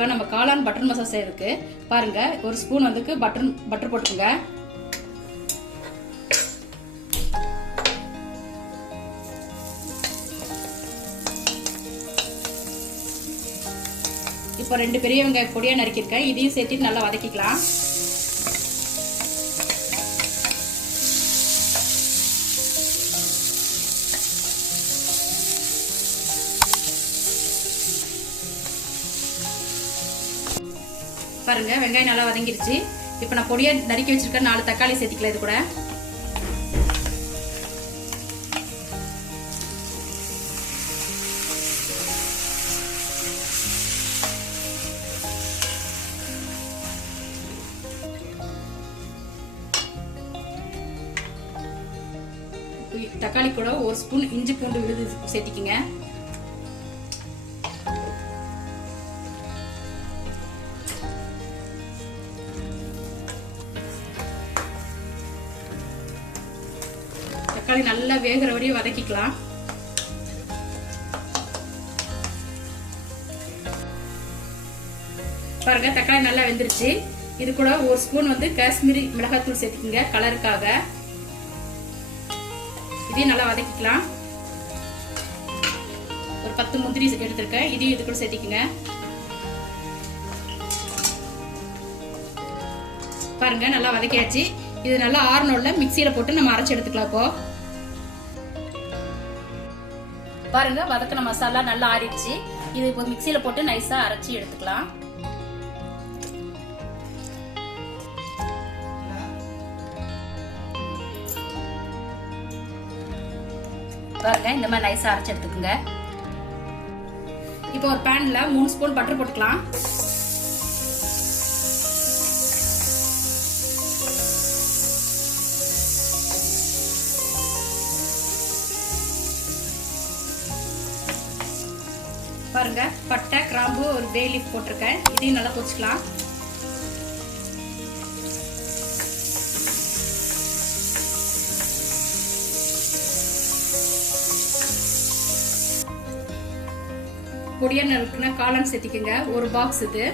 இப்போ நம்ம காளான் பட்டர் மசாலா செய்யறதுக்கு பாருங்க, ஒரு ஸ்பூன் வந்து பட்டர் போட்டுக்கோங்க. இப்போ 2 பெரிய வெங்காயம் பொடியா நறுக்கியிருக்கேன், இதையும் சேர்த்து நல்லா வதக்கிக்கலாம். பாருங்க, வெங்காயம் நல்லா வதங்கிருச்சு. இப்போ நான் பொடியா நறுக்கி வச்சிருக்க 4 தக்காளி சேர்த்திக்கலாம். இது கூட தக்காளி கூட 1 ஸ்பூன் இஞ்சி பூண்டு விழுது சேர்த்திக்கங்க. தக்காளி நல்லா வேகிற வரையும் வதக்கிக்கலாம். பாருங்க, தக்காளி நல்லா வெந்துருச்சு. இது கூட 1 ஸ்பூன் வந்து காஷ்மீரி மிளகாய்த்தூள் சேர்த்துக்கங்க கலருக்காக. இதையும் நல்லா வதக்கிக்கலாம். ஒரு 10 முந்திரி எடுத்திருக்கேன், இதையும் இது கூட சேர்த்திக்கங்க. பாருங்க, நல்லா வதக்கியாச்சு. இது நல்லா ஆறணும்ல மிக்சியில போட்டு நம்ம அரைச்சு எடுத்துக்கலாம். இப்போ பாருங்க, வதக்கின மசாலா நல்லா ஆறிடுச்சு. இது இப்போ மிக்சியில போட்டு நைஸா அரைச்சி எடுத்துக்கலாம். பாருங்க, இந்த மாதிரி நைஸா அரைச்சு எடுத்துக்கோங்க. இப்போ ஒரு பேன்ல 3 ஸ்பூன் பட்டர் போட்டுக்கலாம். பாருங்க, பட்டை கிராம்பு ஒரு பே லீஃப் போட்டிருக்கேன், இதையும் நல்லா பொரிச்சுக்கலாம். பொடியா நறுக்குன காளான் சேர்த்திக்கங்க, ஒரு பாக்ஸ் இது.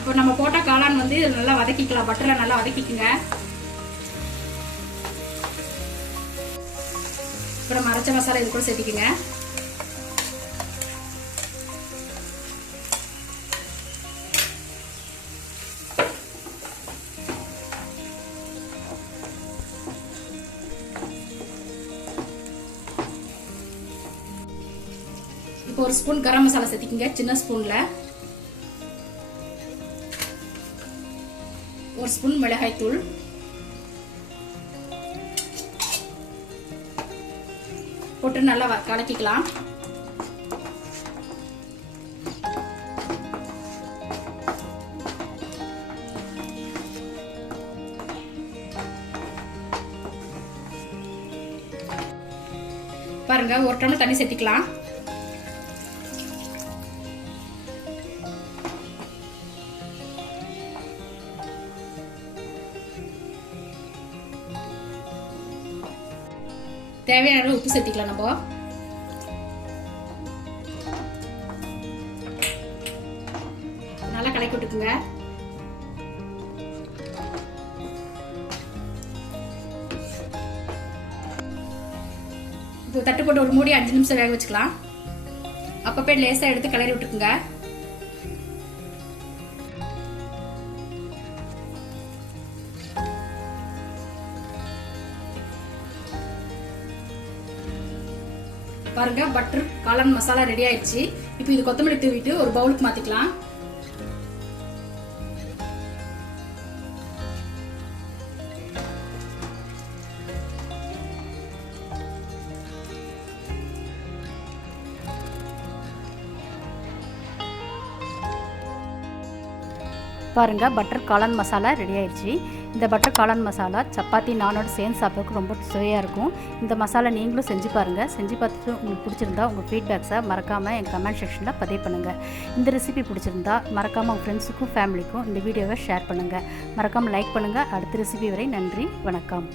இப்போ நம்ம போட்ட காளான் வந்து நல்லா வதக்கிக்கலாம், பட்டர்ல நல்லா வதக்கிக்குங்க. இப்போ நம்ம அரைச்ச மசாலா இது கூட சேர்த்திக்கங்க. இப்போ 1 ஸ்பூன் கரம் மசாலா சேர்த்திக்கங்க, சின்ன ஸ்பூன்ல. 1 ஸ்பூன் மிளகாய் தூள், போட்டு நல்லா கலக்கிக்கலாம். பாருங்க, 1 டம்ளர் தண்ணி சேர்த்திக்கலாம். தேவையான அளவு உப்பு சேர்த்திக்கலாம். நம்ம நல்லா கலக்கி விட்டுக்குங்க. இப்போ தட்டு போட்டு ஒரு மூடி 5 நிமிஷம் வேக வச்சுக்கலாம். அப்பப்போ லேசா எடுத்து கிளறி விட்டுக்குங்க. பாருங்க, பட்டர் காளான் மசாலா ரெடி ஆயிடுச்சு. இப்போ இது கொத்தமல்லி தூவிட்டு ஒரு பவுலுக்கு மாத்திக்கலாம். பாருங்கள் பட்டர் காளான் மசாலா ரெடி ஆயிடுச்சு. இந்த பட்டர் காளான் மசாலா சப்பாத்தி நானோடு சேர்ந்து சாப்பிட்றதுக்கு ரொம்ப சுவையாக இருக்கும். இந்த மசாலா நீங்களும் செஞ்சு பாருங்கள். செஞ்சு பார்த்துட்டு உங்களுக்கு பிடிச்சிருந்தா உங்கள் ஃபீட்பேக்ஸை மறக்காமல் என் கமெண்ட் செக்ஷனில் பதிவு பண்ணுங்கள். இந்த ரெசிபி பிடிச்சிருந்தா மறக்காமல் உங்கள் ஃப்ரெண்ட்ஸுக்கும் ஃபேமிலிக்கும் இந்த வீடியோவை ஷேர் பண்ணுங்கள். மறக்காமல் லைக் பண்ணுங்கள். அடுத்த ரெசிபி வரை நன்றி, வணக்கம்.